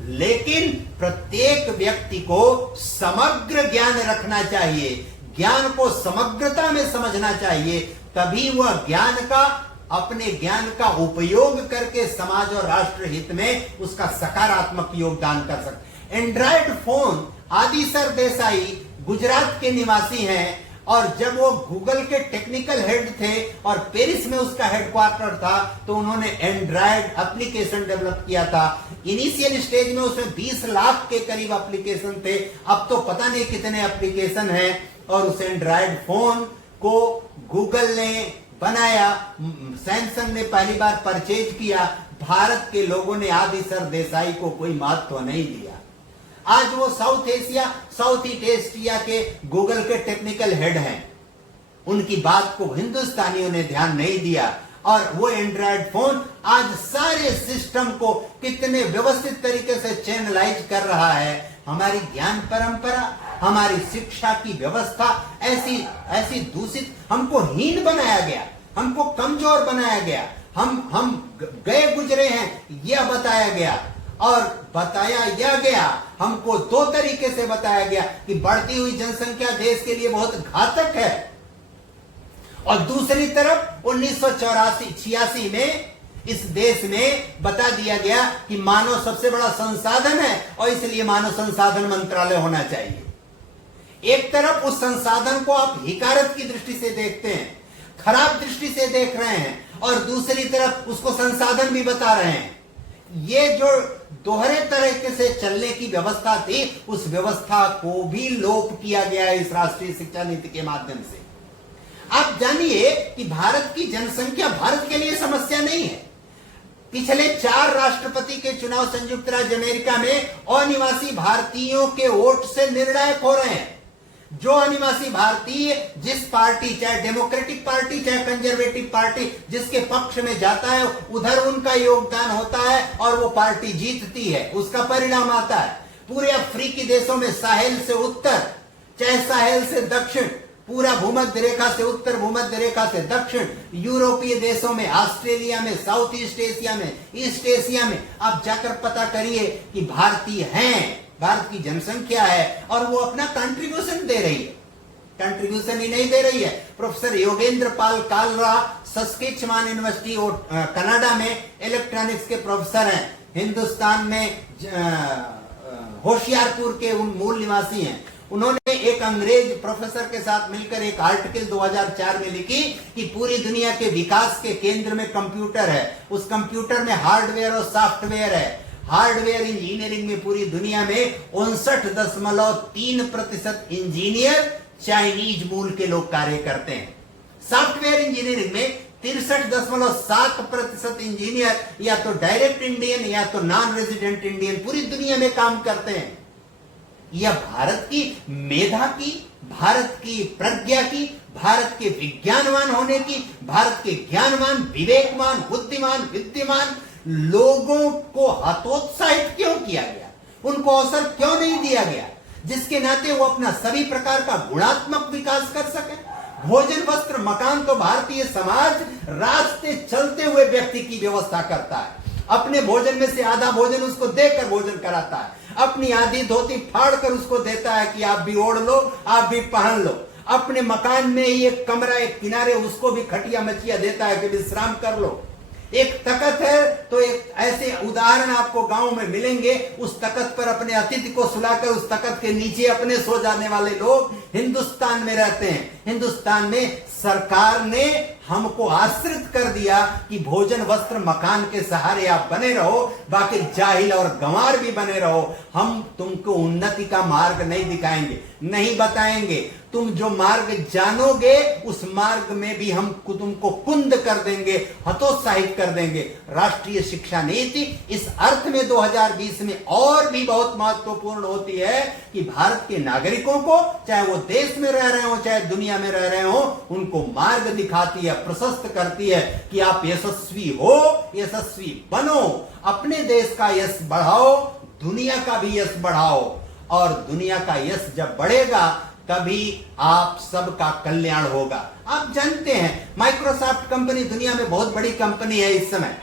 लेकिन प्रत्येक व्यक्ति को समग्र ज्ञान रखना चाहिए, ज्ञान को समग्रता में समझना चाहिए, तभी वह अपने ज्ञान का उपयोग करके समाज और राष्ट्र हित में उसका सकारात्मक योगदान कर सकते। एंड्रॉइड फोन, आदिसर देसाई गुजरात के निवासी हैं और जब वो गूगल के टेक्निकल हेड थे और पेरिस में उसका हेडक्वार्टर था, तो उन्होंने एंड्रॉयड एप्लीकेशन डेवलप किया था। इनिशियल स्टेज में उसमें 20 लाख के करीब एप्लीकेशन थे, अब तो पता नहीं कितने एप्लीकेशन हैं। और उस एंड्रॉयड फोन को गूगल ने बनाया, सैमसंग ने पहली बार परचेज किया। भारत के लोगों ने आदि सरदेसाई को कोई महत्व नहीं दिया। आज वो साउथ ईस्ट एशिया के गूगल के टेक्निकल हेड हैं, उनकी बात को हिंदुस्तानियों ने ध्यान नहीं दिया। और वो एंड्रॉयड फोन आज सारे सिस्टम को कितने व्यवस्थित तरीके से चैनलाइज कर रहा है। हमारी ज्ञान परंपरा, हमारी शिक्षा की व्यवस्था ऐसी दूषित, हमको हीन बनाया गया, हमको कमजोर बनाया गया, हम गए गुजरे हैं यह बताया गया। और बताया यह गया, हमको दो तरीके से बताया गया कि बढ़ती हुई जनसंख्या देश के लिए बहुत घातक है, और दूसरी तरफ 1984-86 में इस देश में बता दिया गया कि मानव सबसे बड़ा संसाधन है और इसलिए मानव संसाधन मंत्रालय होना चाहिए। एक तरफ उस संसाधन को आप हिकारत की दृष्टि से देखते हैं, खराब दृष्टि से देख रहे हैं, और दूसरी तरफ उसको संसाधन भी बता रहे हैं। ये जो दोहरे तरीके से चलने की व्यवस्था थी, उस व्यवस्था को भी लोप किया गया है इस राष्ट्रीय शिक्षा नीति के माध्यम से। आप जानिए कि भारत की जनसंख्या भारत के लिए समस्या नहीं है। पिछले 4 राष्ट्रपति के चुनाव संयुक्त राज्य अमेरिका में अनिवासी भारतीयों के वोट से निर्णायक हो रहे हैं। जो अनिवासी भारतीय जिस पार्टी, चाहे डेमोक्रेटिक पार्टी चाहे कंजर्वेटिव पार्टी, जिसके पक्ष में जाता है उधर उनका योगदान होता है और वो पार्टी जीतती है, उसका परिणाम आता है। पूरे अफ्रीकी देशों में साहेल से उत्तर चाहे साहेल से दक्षिण, पूरा भूमध्य रेखा से उत्तर, भूमध्य रेखा से दक्षिण, यूरोपीय देशों में, ऑस्ट्रेलिया में, साउथ ईस्ट एशिया में, ईस्ट एशिया में, आप जाकर पता करिए कि भारतीय हैं, भारत की जनसंख्या है और वो अपना कंट्रीब्यूशन दे रही है। कंट्रीब्यूशन ही नहीं दे रही है। प्रोफेसर योगेंद्र पाल कालरा सस्केचवान यूनिवर्सिटी और कनाडा में इलेक्ट्रॉनिक्स के प्रोफेसर हैं, हिंदुस्तान में होशियारपुर के उन मूल निवासी हैं। उन्होंने एक अंग्रेज प्रोफेसर के साथ मिलकर एक आर्टिकल 2004 में लिखी कि पूरी दुनिया के विकास के केंद्र में कंप्यूटर है, उस कंप्यूटर में हार्डवेयर और सॉफ्टवेयर है। हार्डवेयर इंजीनियरिंग में पूरी दुनिया में 59.3% इंजीनियर चाइनीज मूल के लोग कार्य करते हैं। सॉफ्टवेयर इंजीनियरिंग में 63.7% इंजीनियर या तो डायरेक्ट इंडियन या तो नॉन रेजिडेंट इंडियन पूरी दुनिया में काम करते हैं। यह भारत की मेधा की, भारत की प्रज्ञा की, भारत के विज्ञानवान होने की, भारत के ज्ञानवान, विवेकवान, बुद्धिमान, विद्यमान लोगों को हतोत्साहित क्यों किया गया, उनको अवसर क्यों नहीं दिया गया, जिसके नाते वो अपना सभी प्रकार का गुणात्मक विकास कर सके। भोजन, वस्त्र, मकान तो भारतीय समाज रास्ते चलते हुए व्यक्ति की व्यवस्था करता है। अपने भोजन में से आधा भोजन उसको देकर भोजन कराता है, अपनी आधी धोती फाड़ कर उसको देता है कि आप भी ओढ़ लो, आप भी पहन लो। अपने मकान में ही एक कमरा, एक किनारे उसको भी खटिया मचिया देता है कि विश्राम कर लो। एक तख्त है तो एक ऐसे उदाहरण आपको गांव में मिलेंगे, उस तख्त पर अपने अतिथि को सुलाकर उस तख्त के नीचे अपने सो जाने वाले लोग हिंदुस्तान में रहते हैं। हिंदुस्तान में सरकार ने हमको आश्रित कर दिया कि भोजन, वस्त्र, मकान के सहारे आप बने रहो, बाकी जाहिल और गंवार भी बने रहो। हम तुमको उन्नति का मार्ग नहीं दिखाएंगे, नहीं बताएंगे। तुम जो मार्ग जानोगे उस मार्ग में भी हम तुमको कुंद कर देंगे, हतोत्साहित कर देंगे। राष्ट्रीय शिक्षा नीति इस अर्थ में 2020 में और भी बहुत महत्वपूर्ण होती है कि भारत के नागरिकों को, चाहे वो देश में रह रहे हो चाहे दुनिया में रह रहे हो, उनको मार्ग दिखाती है, प्रशस्त करती है कि आप यशस्वी हो, यशस्वी बनो, अपने देश का यश बढ़ाओ, दुनिया का भी यश बढ़ाओ। और दुनिया का यश जब बढ़ेगा तभी आप सबका कल्याण होगा। आप जानते हैं माइक्रोसॉफ्ट कंपनी दुनिया में बहुत बड़ी कंपनी है इस समय,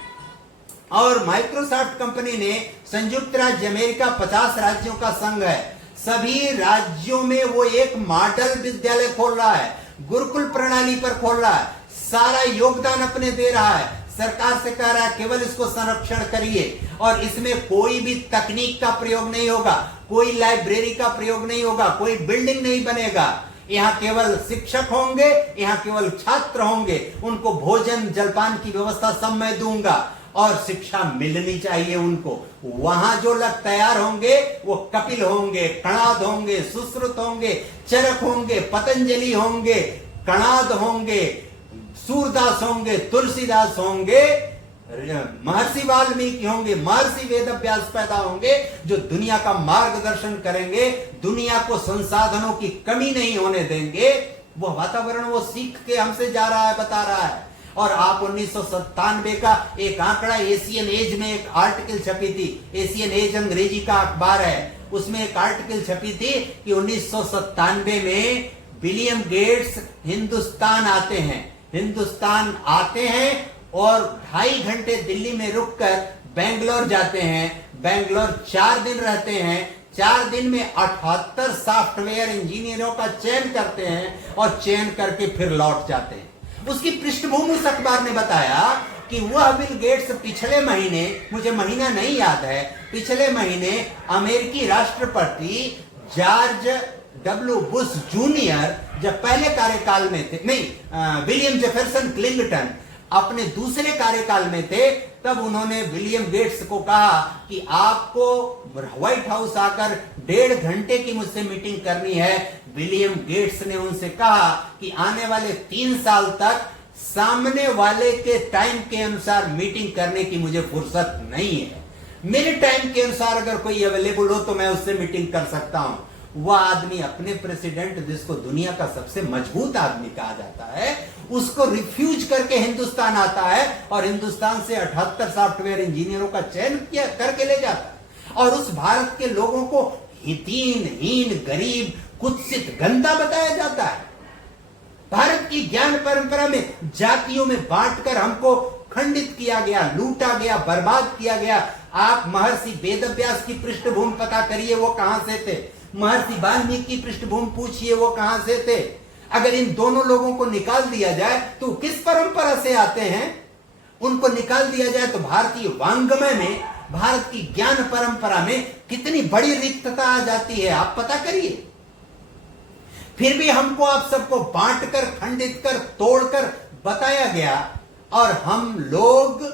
और माइक्रोसॉफ्ट कंपनी ने संयुक्त राज्य अमेरिका 50 राज्यों का संघ है, सभी राज्यों में वो एक मॉडल विद्यालय खोल रहा है, गुरुकुल प्रणाली पर खोल रहा है, सारा योगदान अपने दे रहा है। सरकार से कह रहा है केवल इसको संरक्षण करिए, और इसमें कोई भी तकनीक का प्रयोग नहीं होगा, कोई लाइब्रेरी का प्रयोग नहीं होगा, कोई बिल्डिंग नहीं बनेगा। यहाँ केवल शिक्षक होंगे, यहाँ केवल छात्र होंगे, उनको भोजन जलपान की व्यवस्था सब मैं दूंगा और शिक्षा मिलनी चाहिए उनको। वहां जो लोग तैयार होंगे वो कपिल होंगे, कणाद होंगे, सुश्रुत होंगे, चरक होंगे, पतंजलि होंगे, कणाद होंगे, सूरदास होंगे, तुलसीदास होंगे, महर्षि वाल्मीकि होंगे, महर्षि वेदव्यास पैदा होंगे, जो दुनिया का मार्गदर्शन करेंगे, दुनिया को संसाधनों की कमी नहीं होने देंगे। वो वातावरण वो सीख के हमसे जा रहा है, बता रहा है। और आप 1997 का एक आंकड़ा, एशियन एज में एक आर्टिकल छपी थी, एशियन एज अंग्रेजी का अखबार है, उसमें एक आर्टिकल छपी थी कि 1997 में विलियम गेट्स हिंदुस्तान आते हैं, हिंदुस्तान आते हैं और 2.5 घंटे दिल्ली में रुककर बेंगलोर जाते हैं, बेंगलोर 4 दिन रहते हैं, 4 दिन में 78 सॉफ्टवेयर इंजीनियरों का चयन करते हैं और चयन करके फिर लौट जाते हैं। उसकी पृष्ठभूमि उस अखबार ने बताया कि वह बिल गेट्स पिछले महीने, मुझे महीना नहीं याद है, पिछले महीने अमेरिकी राष्ट्रपति जॉर्ज डब्ल्यू बुश जूनियर जब पहले कार्यकाल में थे, नहीं, विलियम जेफरसन क्लिंटन अपने दूसरे कार्यकाल में थे, तब उन्होंने विलियम गेट्स को कहा कि आपको व्हाइट हाउस आकर 1.5 घंटे की मुझसे मीटिंग करनी है। विलियम गेट्स ने उनसे कहा कि आने वाले 3 साल तक सामने वाले के टाइम के अनुसार मीटिंग करने की मुझे फुर्सत नहीं है। मेरे टाइम के अनुसार अगर कोई अवेलेबल हो तो मैं उससे मीटिंग कर सकता हूं। वह आदमी अपने प्रेसिडेंट, जिसको दुनिया का सबसे मजबूत आदमी कहा जाता है, उसको रिफ्यूज करके हिंदुस्तान आता है और हिंदुस्तान से 78 सॉफ्टवेयर इंजीनियरों का चयन किया करके ले जाता है और उस भारत के लोगों को हीन, गरीब, कुत्सित, गंदा बताया जाता है। भारत की ज्ञान परंपरा में जातियों में बांटकर हमको खंडित किया गया, लूटा गया, बर्बाद किया गया। आप महर्षि वेदव्यास की पृष्ठभूमि पता करिए, वो कहां से थे। महर्षि वाल्मीकि की पृष्ठभूमि पूछिए, वो कहां से थे। अगर इन दोनों लोगों को निकाल दिया जाए तो किस परंपरा से आते हैं, उनको निकाल दिया जाए तो भारतीय वांग्मय में, भारत की ज्ञान परंपरा में कितनी बड़ी रिक्तता आ जाती है, आप पता करिए। फिर भी हमको आप सबको बांटकर, खंडित कर, तोड़कर बताया गया और हम लोग,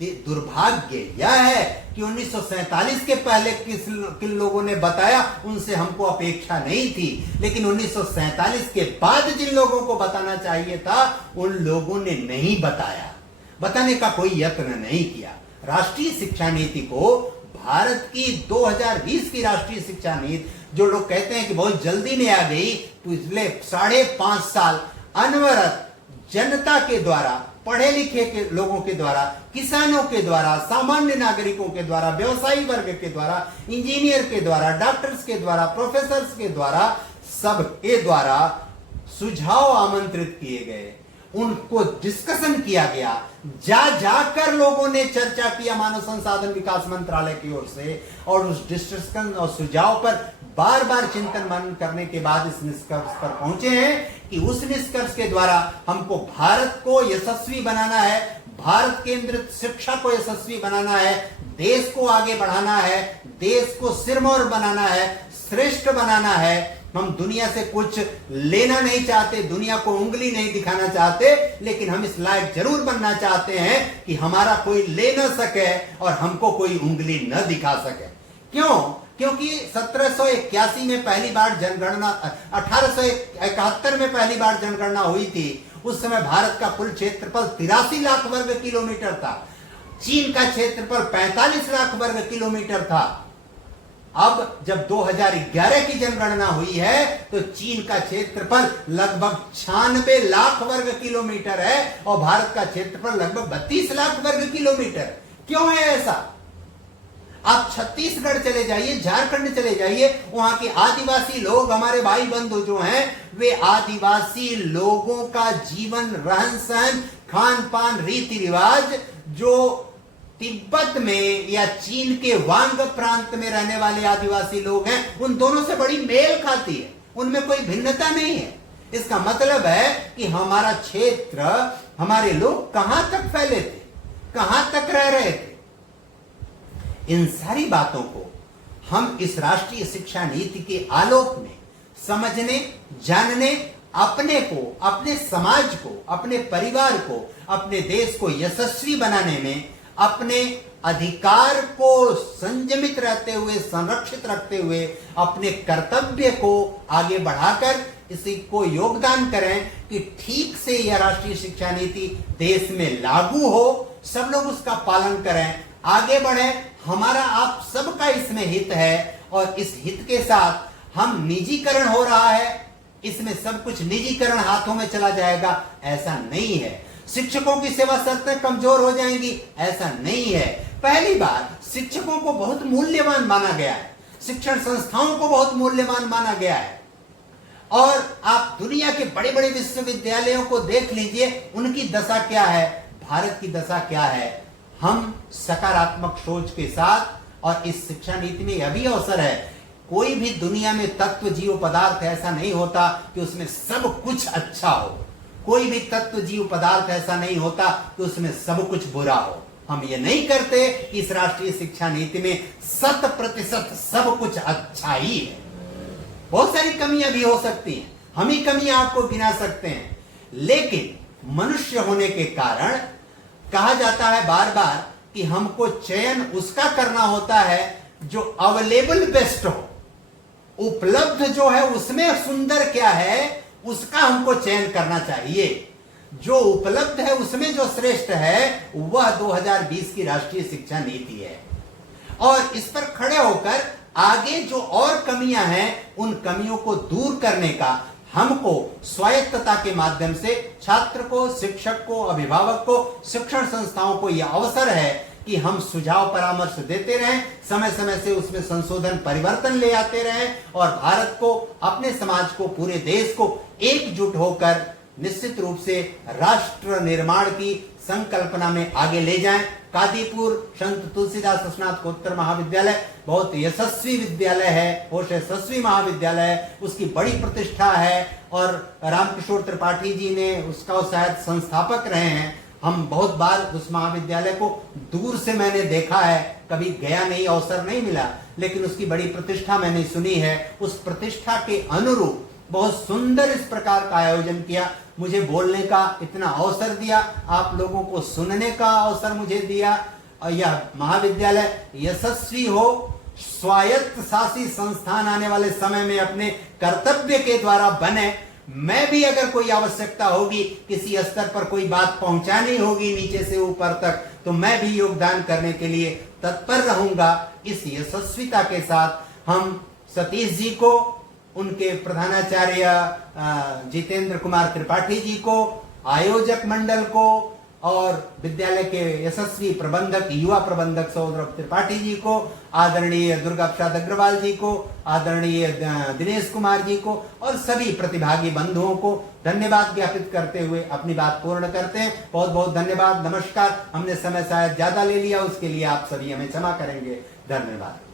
दुर्भाग्य यह है कि 1947 के पहले किन लोगों ने बताया, उनसे हमको अपेक्षा नहीं थी, लेकिन 1947 के बाद जिन लोगों को बताना चाहिए था उन लोगों ने नहीं बताया, बताने का कोई यत्न नहीं किया। राष्ट्रीय शिक्षा नीति को, भारत की 2020 की राष्ट्रीय शिक्षा नीति, जो लोग कहते हैं कि बहुत जल्दी में आ गई, पिछले 5.5 साल अनवरत जनता के द्वारा, पढ़े लिखे के लोगों के द्वारा, किसानों के द्वारा, सामान्य नागरिकों के द्वारा, व्यवसायी वर्ग के द्वारा, इंजीनियर के द्वारा, डॉक्टर्स के द्वारा, प्रोफेसर्स के द्वारा, सबके द्वारा सुझाव आमंत्रित किए गए, उनको डिस्कशन किया गया, जाकर लोगों ने चर्चा किया मानव संसाधन विकास मंत्रालय की ओर से, और उस डिस्कशन और सुझाव पर बार बार चिंतन मनन करने के बाद इस निष्कर्ष पर पहुंचे हैं कि उस निष्कर्ष के द्वारा हमको भारत को यशस्वी बनाना है, भारत केंद्रित शिक्षा को यशस्वी बनाना है, देश को आगे बढ़ाना है, देश को सिरमौर बनाना है, श्रेष्ठ बनाना है। हम दुनिया से कुछ लेना नहीं चाहते, दुनिया को उंगली नहीं दिखाना चाहते, लेकिन हम इस लायक जरूर बनना चाहते हैं कि हमारा कोई ले न सके और हमको कोई उंगली न दिखा सके। क्यों? क्योंकि 1781 में पहली बार जनगणना, 1871 में पहली बार जनगणना हुई थी। उस समय भारत का कुल क्षेत्रफल 83 लाख वर्ग किलोमीटर था, चीन का क्षेत्रफल 45 लाख वर्ग किलोमीटर था। अब जब 2011 की जनगणना हुई है तो चीन का क्षेत्रफल लगभग 96 लाख वर्ग किलोमीटर है और भारत का क्षेत्रफल लगभग 32 लाख वर्ग किलोमीटर। क्यों है ऐसा? आप छत्तीसगढ़ चले जाइए, झारखंड चले जाइए, वहां के आदिवासी लोग, हमारे भाई बंधु जो हैं, वे आदिवासी लोगों का जीवन, रहन सहन, खान पान, रीति रिवाज, जो तिब्बत में या चीन के वांग प्रांत में रहने वाले आदिवासी लोग हैं, उन दोनों से बड़ी मेल खाती है, उनमें कोई भिन्नता नहीं है। इसका मतलब है कि हमारा क्षेत्र, हमारे लोग कहां तक फैले थे, कहां तक रह रहे थे। इन सारी बातों को हम इस राष्ट्रीय शिक्षा नीति के आलोक में समझने, जानने, अपने को, अपने समाज को, अपने परिवार को, अपने देश को यशस्वी बनाने में अपने अधिकार को संयमित रहते हुए, संरक्षित रखते हुए अपने कर्तव्य को आगे बढ़ाकर इसी को योगदान करें कि ठीक से यह राष्ट्रीय शिक्षा नीति देश में लागू हो, सब लोग उसका पालन करें, आगे बढ़े। हमारा आप सबका इसमें हित है और इस हित के साथ हम निजीकरण हो रहा है, इसमें सब कुछ निजीकरण हाथों में चला जाएगा, ऐसा नहीं है। शिक्षकों की सेवा शर्तें कमजोर हो जाएंगी, ऐसा नहीं है। पहली बार शिक्षकों को बहुत मूल्यवान माना गया है, शिक्षण संस्थाओं को बहुत मूल्यवान माना गया है। और आप दुनिया के बड़े बड़े विश्वविद्यालयों को देख लीजिए, उनकी दशा क्या है, भारत की दशा क्या है। हम सकारात्मक सोच के साथ, और इस शिक्षा नीति में यह भी अवसर है, कोई भी दुनिया में तत्व जीव पदार्थ ऐसा नहीं होता कि उसमें सब कुछ अच्छा हो, कोई भी तत्व जीव पदार्थ ऐसा नहीं होता कि उसमें सब कुछ बुरा हो। हम ये नहीं करते कि इस राष्ट्रीय शिक्षा नीति में 100% सब कुछ अच्छा ही है। बहुत सारी कमियां भी हो सकती हैं, हम ही कमियां आपको गिना सकते हैं, लेकिन मनुष्य होने के कारण कहा जाता है बार बार कि हमको चयन उसका करना होता है जो अवेलेबल बेस्ट हो, उपलब्ध जो है उसमें सुंदर क्या है उसका हमको चयन करना चाहिए। जो उपलब्ध है उसमें जो श्रेष्ठ है वह 2020 की राष्ट्रीय शिक्षा नीति है। और इस पर खड़े होकर आगे जो और कमियां हैं उन कमियों को दूर करने का हमको स्वायत्तता के माध्यम से छात्र को, शिक्षक को, अभिभावक को, शिक्षण संस्थाओं को यह अवसर है कि हम सुझाव परामर्श देते रहें, समय समय से उसमें संशोधन परिवर्तन ले आते रहें और भारत को, अपने समाज को, पूरे देश को एकजुट होकर निश्चित रूप से राष्ट्र निर्माण की संकल्पना में आगे ले जाएं। कादीपुर संत तुलसीदास स्नातकोत्तर महाविद्यालय बहुत यशस्वी विद्यालय है, बहुत यशस्वी महाविद्यालय है, उसकी बड़ी प्रतिष्ठा है और रामकिशोर त्रिपाठी जी ने उसका शायद संस्थापक रहे हैं। हम बहुत बार उस महाविद्यालय को दूर से मैंने देखा है, कभी गया नहीं, अवसर नहीं मिला, लेकिन उसकी बड़ी प्रतिष्ठा मैंने सुनी है। उस प्रतिष्ठा के अनुरूप बहुत सुंदर इस प्रकार का आयोजन किया, मुझे बोलने का इतना अवसर दिया, आप लोगों को सुनने का अवसर मुझे दिया। और यह महाविद्यालय यशस्वी हो, स्वायत्त शासी संस्थान आने वाले समय में अपने कर्तव्य के द्वारा बने। मैं भी अगर कोई आवश्यकता होगी, किसी स्तर पर कोई बात पहुंचानी होगी नीचे से ऊपर तक, तो मैं भी योगदान करने के लिए तत्पर रहूंगा। इस यशस्विता के साथ हम सतीश जी को, उनके प्रधानाचार्य जितेंद्र कुमार त्रिपाठी जी को, आयोजक मंडल को और विद्यालय के यशस्वी प्रबंधक, युवा प्रबंधक सौरभ त्रिपाठी जी को, आदरणीय दुर्गा प्रसाद अग्रवाल जी को, आदरणीय दिनेश कुमार जी को और सभी प्रतिभागी बंधुओं को धन्यवाद ज्ञापित करते हुए अपनी बात पूर्ण करते हैं। बहुत बहुत धन्यवाद, नमस्कार। हमने समय शायद ज्यादा ले लिया, उसके लिए आप सभी हमें क्षमा करेंगे। धन्यवाद।